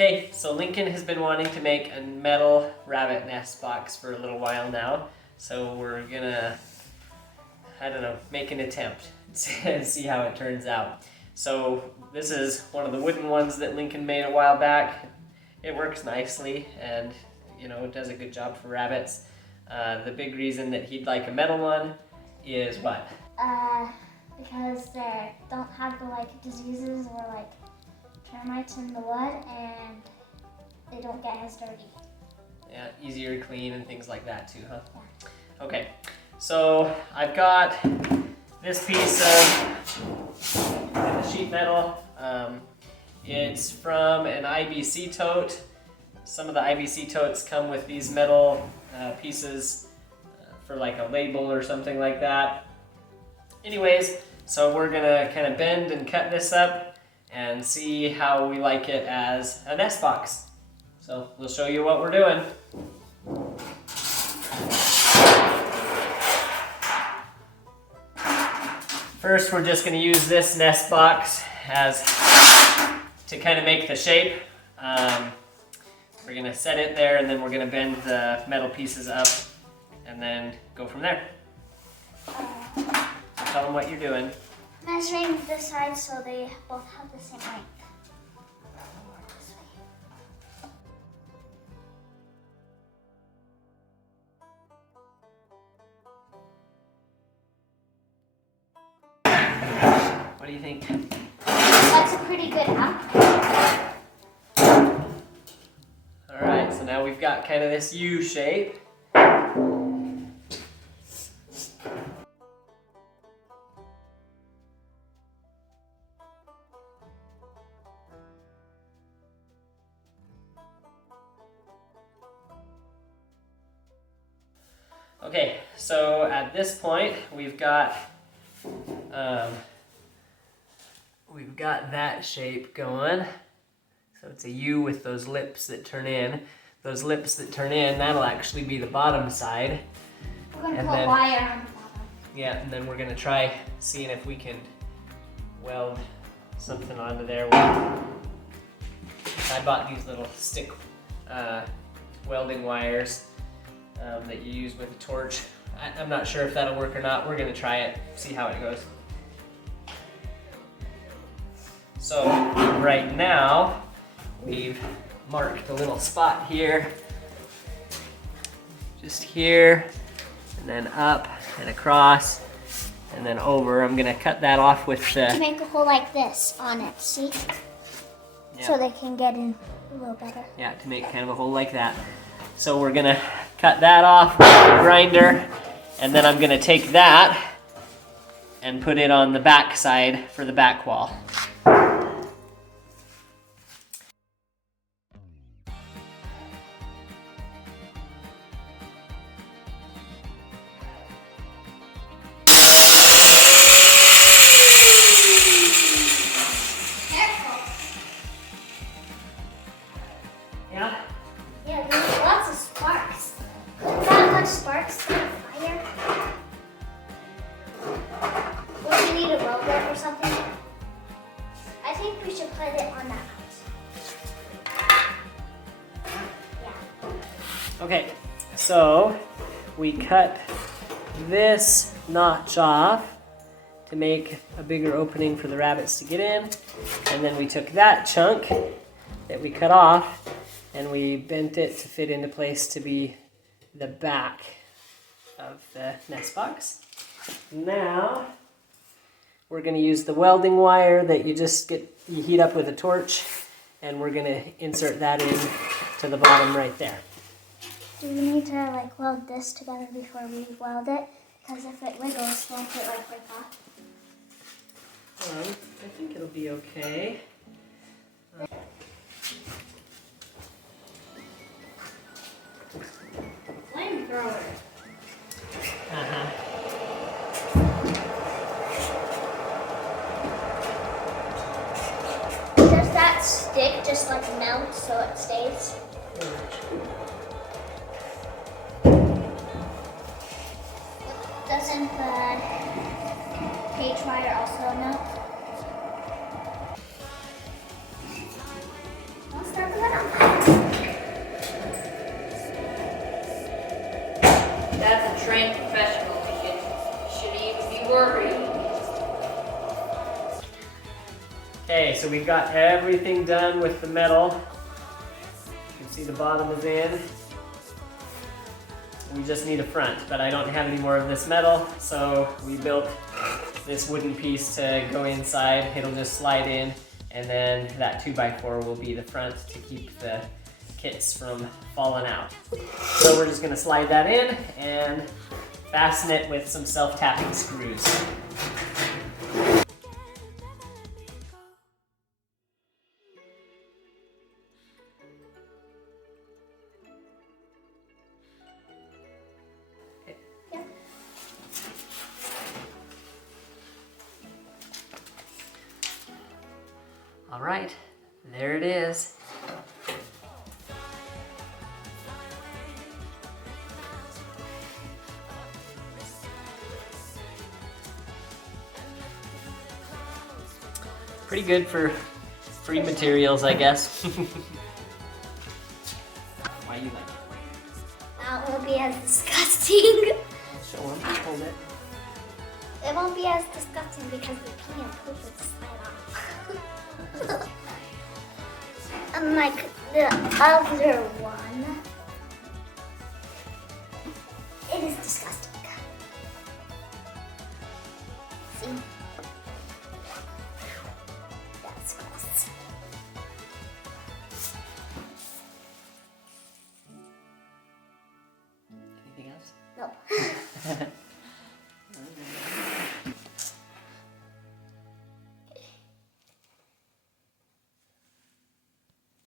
Okay, so Lincoln has been wanting to make a metal rabbit nest box for a little while now. So we're gonna, I don't know, make an attempt and see how it turns out. So this is one of the wooden ones that Lincoln made a while back. It works nicely and it does a good job for rabbits. The big reason that he'd like a metal one is what? Because they don't have the diseases or termites in the wood, and they don't get as dirty. Yeah, easier to clean and things like that too, huh? Yeah. Okay, so I've got this piece of sheet metal. It's from an IBC tote. Some of the IBC totes come with these metal pieces for a label or something like that. Anyways, so we're gonna kind of bend and cut this up and see how we like it as a nest box. So we'll show you what we're doing. First, we're just going to use this nest box to kind of make the shape. We're going to set it there, and then we're going to bend the metal pieces up and then go from there. Tell them what you're doing. Measuring the sides so they both have the same length. What do you think? That's a pretty good up. Alright, so now we've got kind of this U shape. Okay, so at this point we've got that shape going. So it's a U with those lips that turn in. Those lips that turn in, that'll actually be the bottom side. We're going to put wire on the bottom. Yeah, and then we're going to try seeing if we can weld something onto there. I bought these little stick welding wires that you use with a torch. I'm not sure if that'll work or not. We're going to try it, see how it goes. So right now, we've marked a little spot here, just here, and then up and across, and then over. I'm gonna cut that off with the... Make a hole like this on it, see? Yeah. So they can get in a little better. Yeah, to make kind of a hole like that. So we're gonna cut that off with the grinder, and then I'm gonna take that and put it on the back side for the back wall. Yeah? Yeah, there's lots of sparks. Put that much sparks in the fire. Would you need a weld it or something? I think we should put it on that house. Yeah. Okay, so we cut this notch off to make a bigger opening for the rabbits to get in, and then we took that chunk that we cut off and we bent it to fit into place to be the back of the nest box. Now we're going to use the welding wire that you heat up with a torch, and we're going to insert that in to the bottom right there. Do we need to weld this together before we weld it? Because if it wiggles, won't it break off? I think it'll be okay. Flamethrower. Does that stick just melt so it stays? Doesn't the cage wire also melt? I'll start the so we've got everything done with the metal. You can see the bottom is in. We just need a front, but I don't have any more of this metal, so we built this wooden piece to go inside. It'll just slide in, and then that 2x4 will be the front to keep the kits from falling out. So we're just gonna slide that in and fasten it with some self-tapping screws. All right, there it is. Pretty good for free materials, I guess. Why you like it? That won't be as disgusting. Show them, hold it. It won't be as disgusting because the pee and poop would slide off. Unlike the other one, it is disgusting. See? That's gross. Anything else? No.